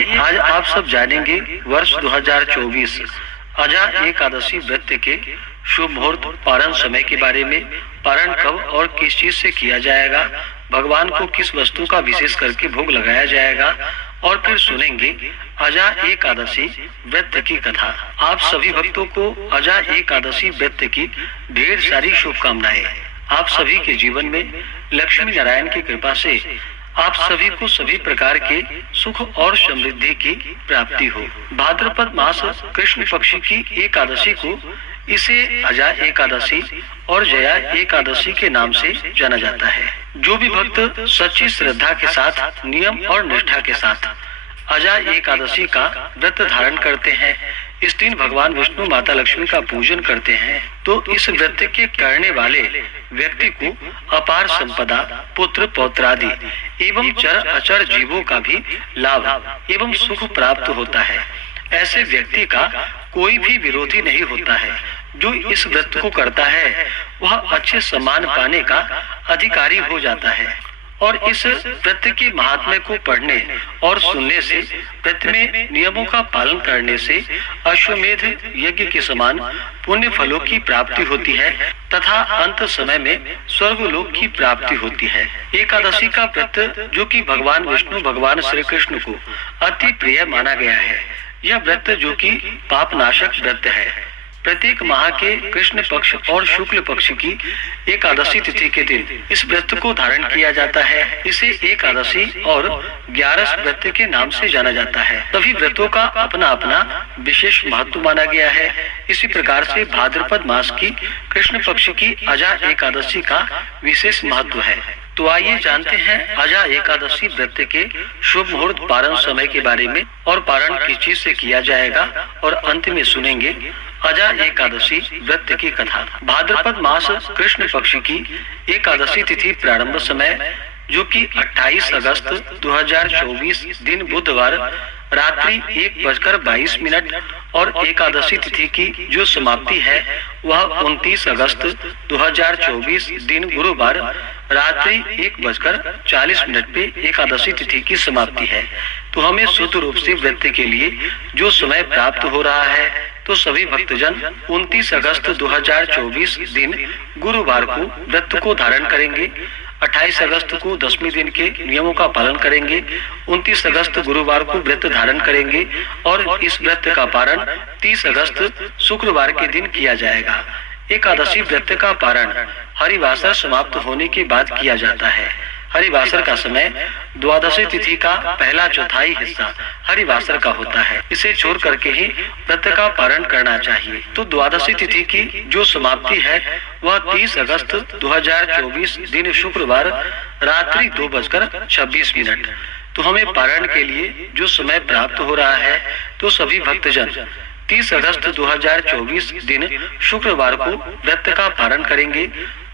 आइए आज आप सब जानेंगे वर्ष 2024 अजा एकादशी व्रत के शुभ मुहूर्त पारण समय के बारे में। पारण कब और किस चीज से किया जाएगा, भगवान को किस वस्तु का विशेष करके भोग लगाया जाएगा, और फिर सुनेंगे अजा एकादशी व्रत की कथा। आप सभी भक्तों को अजा एकादशी व्रत की ढेर सारी शुभकामनाएं। आप सभी के जीवन में लक्ष्मी नारायण की कृपा से आप सभी को सभी प्रकार के सुख और समृद्धि की प्राप्ति हो। भाद्रपद मास कृष्ण पक्ष की एकादशी को इसे अजा एकादशी और जया एकादशी के नाम से जाना जाता है। जो भी भक्त सच्ची श्रद्धा के साथ, नियम और निष्ठा के साथ अजा एकादशी का व्रत धारण करते हैं, इस दिन भगवान विष्णु माता लक्ष्मी का पूजन करते हैं, तो इस व्रत के करने वाले व्यक्ति को अपार संपदा, पुत्र पौत्रादि एवं चर अचर जीवों का भी लाभ एवं सुख प्राप्त होता है। ऐसे व्यक्ति का कोई भी विरोधी नहीं होता है। जो इस व्रत को करता है वह अच्छे सम्मान पाने का अधिकारी हो जाता है। और इस व्रत के महात्म्य को पढ़ने और सुनने से, व्रत में नियमों का पालन करने से अश्वमेध यज्ञ के समान पुण्य फलों की प्राप्ति होती है तथा अंत समय में स्वर्गलोक की प्राप्ति होती है। एकादशी का व्रत जो कि भगवान विष्णु भगवान श्री कृष्ण को अति प्रिय माना गया है। यह व्रत जो कि पाप नाशक व्रत है। प्रत्येक माह के कृष्ण पक्ष और शुक्ल पक्ष की एकादशी तिथि के दिन इस व्रत को धारण किया जाता है। इसे एकादशी और 11 व्रत के नाम से जाना जाता है। सभी व्रतों का अपना अपना विशेष महत्व माना गया है। इसी प्रकार से भाद्रपद मास की कृष्ण पक्ष की अजा एकादशी का विशेष महत्व है। तो आइए जानते हैं अजा एकादशी व्रत के शुभ मुहूर्त पारण समय के बारे में, और पारण किस चीज से किया जाएगा, और अंत में सुनेंगे अजा एकादशी व्रत की कथा। भाद्रपद मास कृष्ण पक्ष की एकादशी तिथि प्रारंभ समय जो कि 28 अगस्त 2024 दिन बुधवार रात्रि 1:22 और एकादशी तिथि की जो समाप्ति है वह 29 अगस्त 2024 दिन गुरुवार रात्रि 1:40 पे एकादशी तिथि की समाप्ति है। तो हमें शुद्ध रूप से व्रत के लिए जो समय प्राप्त हो रहा है, तो सभी भक्तजन 29 अगस्त 2024 दिन गुरुवार को व्रत को धारण करेंगे। 28 अगस्त को 10वें दिन के नियमों का पालन करेंगे। 29 अगस्त गुरुवार को व्रत धारण करेंगे और इस व्रत का पारण 30 अगस्त शुक्रवार के दिन किया जाएगा। एकादशी व्रत का पारण हरिवासर समाप्त होने के बाद किया जाता है। हरिवासर का समय द्वादशी तिथि का पहला चौथाई हिस्सा हरिवासर का होता है। इसे छोड़ करके ही व्रत का पारण करना चाहिए। तो द्वादशी तिथि की जो समाप्ति है वह 30 अगस्त 2024 दिन शुक्रवार रात्रि 2:26। तो हमें पारण के लिए जो समय प्राप्त हो रहा है, तो सभी भक्तजन 30 अगस्त 2024 दिन शुक्रवार को व्रत का पारण करेंगे।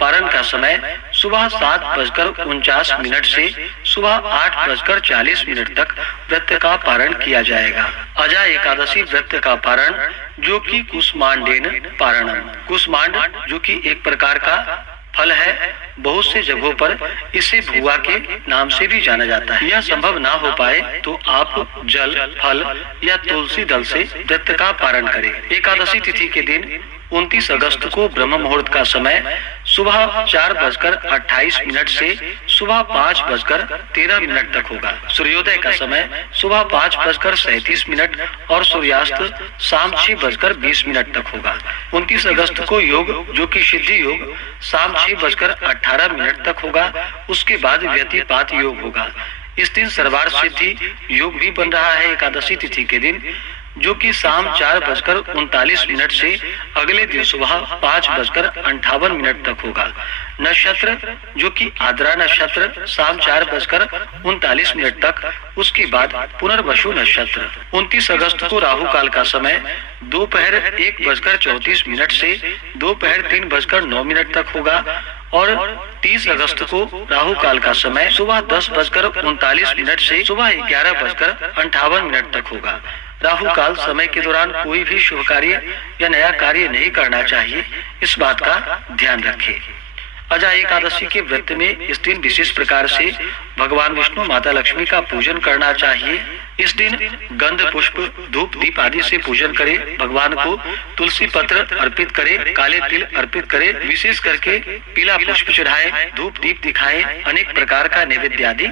पारण का समय सुबह 7:49 से सुबह 8:40 तक व्रत का पारण किया जाएगा। अजा एकादशी व्रत का पारण जो कि कुष्मांडेन पारणम, कुष्मांड जो कि एक प्रकार का फल है, बहुत से जगहों पर इसे भुआ के नाम से भी जाना जाता है। यह संभव ना हो पाए तो आप जल, फल या तुलसी दल से व्रत का पारण करें। एकादशी तिथि के दिन 29 अगस्त को ब्रह्म मुहूर्त का समय सुबह 4:28 से सुबह 5:13 तक होगा। सूर्योदय का समय सुबह 5:37 और सूर्यास्त शाम 6:20 तक होगा। 29 अगस्त को योग जो कि सिद्धि योग शाम 6:18 तक होगा। उसके बाद व्यतिपात योग होगा। इस दिन सर्वार्थ सिद्धि योग भी बन रहा है एकादशी तिथि के दिन, जो कि शाम 4:39 से अगले दिन सुबह 5:58 तक होगा। नक्षत्र जो कि आद्रा नक्षत्र शाम 4:39 तक, उसके बाद पुनर्वसु नक्षत्र। 29 अगस्त को राहु काल का समय दोपहर 1:34 से दोपहर 3:09 तक होगा और 30 अगस्त को राहु काल का समय सुबह 10:39 से सुबह 11:58 तक होगा। राहु काल समय के दौरान कोई भी शुभ कार्य या नया कार्य नहीं करना चाहिए, इस बात का ध्यान रखें। अजा एकादशी के व्रत में इस दिन विशेष प्रकार से भगवान विष्णु माता लक्ष्मी का पूजन करना चाहिए। इस दिन गंध पुष्प धूप दीप आदि से पूजन करे, भगवान को तुलसी पत्र अर्पित करे, काले तिल अर्पित करे, विशेष करके पीला पुष्प चढ़ाए, धूप दीप दिखाए, अनेक प्रकार का नैवेद्य आदि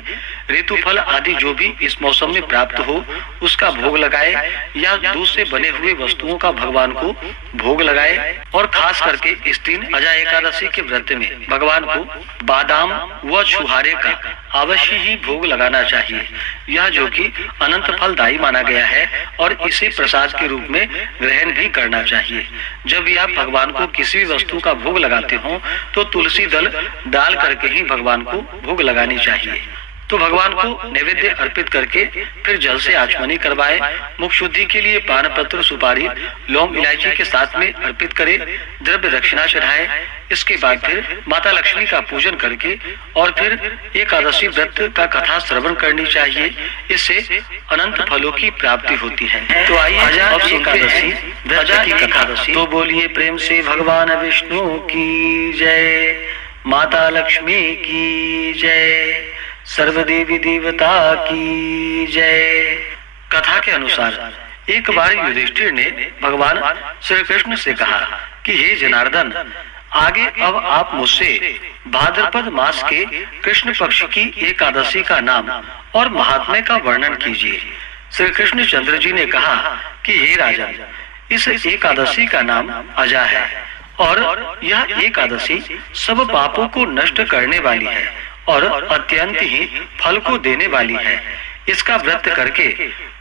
ऋतु फल आदि जो भी इस मौसम में प्राप्त हो उसका भोग लगाए, या दूध से बने हुए वस्तुओं का भगवान को भोग लगाए। और खास करके इस दिन अजा एकादशी के व्रत में भगवान को बादाम व छुहारे का अवश्य ही भोग लगाना चाहिए, यह जो कि अनंत फलदायी माना गया है, और इसे प्रसाद के रूप में ग्रहण भी करना चाहिए। जब भी आप भगवान को किसी भी वस्तु का भोग लगाते हो तो तुलसी दल डाल करके ही भगवान को भोग लगानी चाहिए। तो भगवान को नैवेद्य अर्पित करके फिर जल से आचमनी करवाए, मुख शुद्धि के लिए पान पत्र सुपारी लौंग इलायची के साथ में अर्पित करे, द्रव्य दक्षिणा चढ़ाए। इसके बाद फिर माता लक्ष्मी का पूजन करके और फिर एकादशी व्रत का कथा श्रवण करनी चाहिए, इससे अनंत फलों की प्राप्ति होती है। तो आइए अब एकादशी व्रत की कथा। तो बोलिए प्रेम से भगवान विष्णु की जय, माता लक्ष्मी की जय, सर्वदेवी देवता की जय। कथा के अनुसार एक बार युधिष्ठिर ने भगवान श्री कृष्ण से कहा कि हे जनार्दन, आगे अब आप मुझसे भाद्रपद मास के कृष्ण पक्ष की एकादशी का नाम और महात्म्य का वर्णन कीजिए। श्री कृष्ण चंद्र जी ने कहा कि हे राजन, इस एकादशी का नाम अजा है और यह एकादशी सब पापों को नष्ट करने वाली है और अत्यंत ही फल को देने वाली है। इसका व्रत करके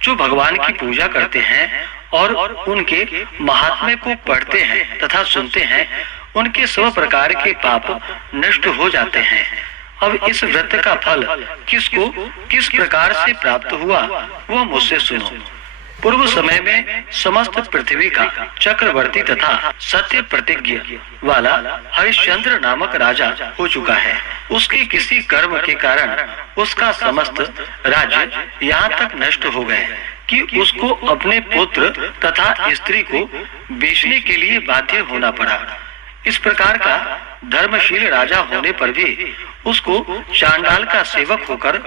जो भगवान की पूजा करते हैं और उनके महात्म्य को पढ़ते हैं तथा सुनते हैं, उनके सब प्रकार के पाप नष्ट हो जाते हैं। अब इस व्रत का फल किसको किस प्रकार से प्राप्त हुआ वह मुझसे सुनो। पूर्व समय में समस्त पृथ्वी का चक्रवर्ती तथा सत्य प्रतिज्ञ वाला हरिश्चंद्र नामक राजा हो चुका है। उसके किसी कर्म के कारण उसका समस्त राज्य यहाँ तक नष्ट हो गए कि उसको अपने पुत्र तथा स्त्री को बेचने के लिए बाध्य होना पड़ा। इस प्रकार का धर्मशील राजा होने पर भी उसको चांडाल का सेवक होकर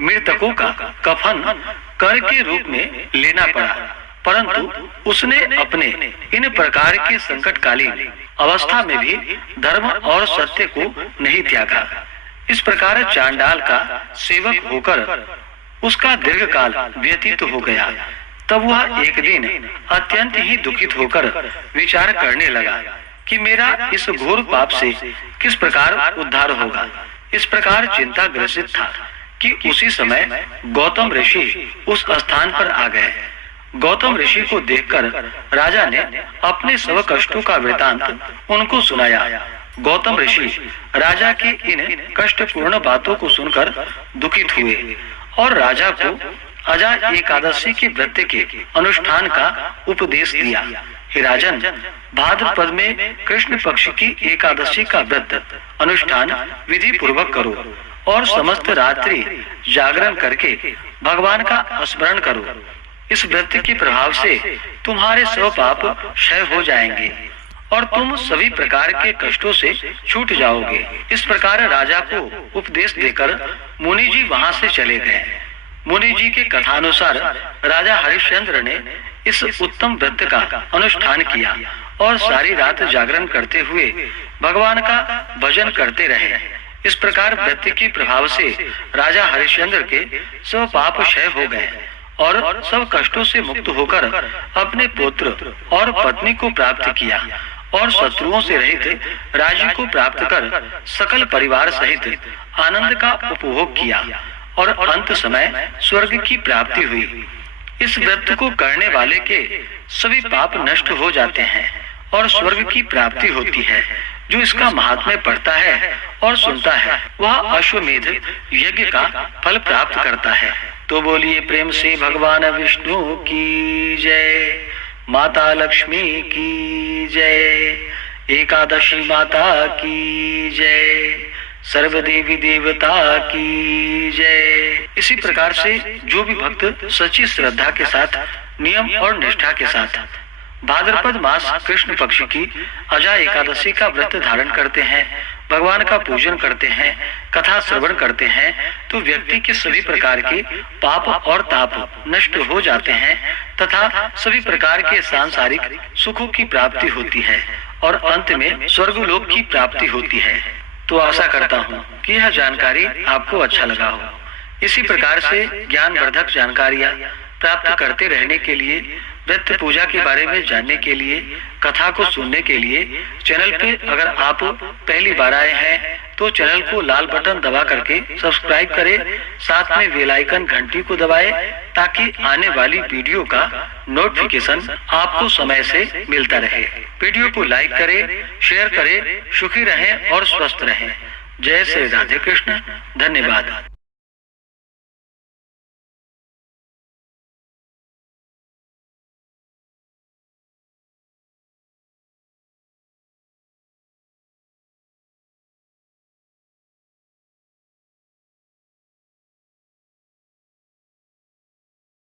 मृतकों का कफन कर के रूप में लेना पड़ा, परंतु उसने अपने इन प्रकार के संकटकालीन अवस्था में भी धर्म और सत्य को नहीं त्यागा। इस प्रकार चांडाल का सेवक होकर उसका दीर्घ काल व्यतीत हो गया। तब वह एक दिन अत्यंत ही दुखित होकर विचार करने लगा कि मेरा इस घोर पाप से किस प्रकार उद्धार होगा। इस प्रकार चिंता ग्रसित था कि उसी समय गौतम ऋषि उस स्थान पर आ गए। गौतम ऋषि को देखकर राजा ने अपने सब कष्टों का वृतांत उनको सुनाया। गौतम ऋषि राजा की इन कष्टपूर्ण बातों को सुनकर दुखित हुए और राजा को अजा एकादशी के व्रत के अनुष्ठान का उपदेश दिया। हे राजन, भाद्रपद में कृष्ण पक्ष की एकादशी का व्रत अनुष्ठान विधि पूर्वक करो और समस्त रात्रि जागरण करके भगवान का स्मरण करो। इस व्रत के प्रभाव से तुम्हारे सब पाप क्षय हो जाएंगे और तुम सभी प्रकार के कष्टों से छूट जाओगे। इस प्रकार राजा को उपदेश देकर मुनि जी वहां से चले गए। मुनि जी के कथानुसार राजा हरिश्चंद्र ने इस उत्तम व्रत का अनुष्ठान किया और सारी रात जागरण करते हुए भगवान का भजन करते रहे। इस प्रकार व्रत के प्रभाव से राजा हरिश्चंद्र के सब पाप क्षय हो गए और सब कष्टों से मुक्त होकर अपने पुत्र और पत्नी को प्राप्त किया और शत्रुओं से रहित राज्य को प्राप्त कर सकल परिवार सहित आनंद का उपभोग किया और अंत समय स्वर्ग की प्राप्ति हुई। इस व्रत को करने वाले के सभी पाप नष्ट हो जाते हैं और स्वर्ग की प्राप्ति होती है। जो इसका महात्म्य पढ़ता है और सुनता है वह अश्वमेध यज्ञ का फल प्राप्त करता है। तो बोलिए प्रेम से भगवान विष्णु की जय, माता लक्ष्मी की जय, एकादशी माता की जय, सर्वदेवी देवता की जय। इसी प्रकार से जो भी भक्त सच्ची श्रद्धा के साथ नियम और निष्ठा के साथ भाद्रपद मास कृष्ण पक्ष की अजा एकादशी का व्रत धारण करते हैं भगवान का पूजन करते हैं, कथा श्रवण करते हैं, तो व्यक्ति के सभी प्रकार के पाप और ताप नष्ट हो जाते हैं तथा सभी प्रकार के सांसारिक सुखों की प्राप्ति होती है और अंत में स्वर्गलोक की प्राप्ति होती है। तो आशा करता हूँ कि यह जानकारी आपको अच्छा लगा हो। इसी प्रकार से ज्ञानवर्धक जानकारियाँ प्राप्त करते रहने के लिए, व्रत पूजा के बारे में जानने के लिए, कथा को सुनने के लिए चैनल पे अगर आप पहली बार आए हैं तो चैनल को लाल बटन दबा करके सब्सक्राइब करें, साथ में बेल आइकन घंटी को दबाएं ताकि आने वाली वीडियो का नोटिफिकेशन आपको समय से मिलता रहे। वीडियो को लाइक करें, शेयर करें, सुखी रहें और स्वस्थ रहें। जय श्री राधे कृष्ण। धन्यवाद।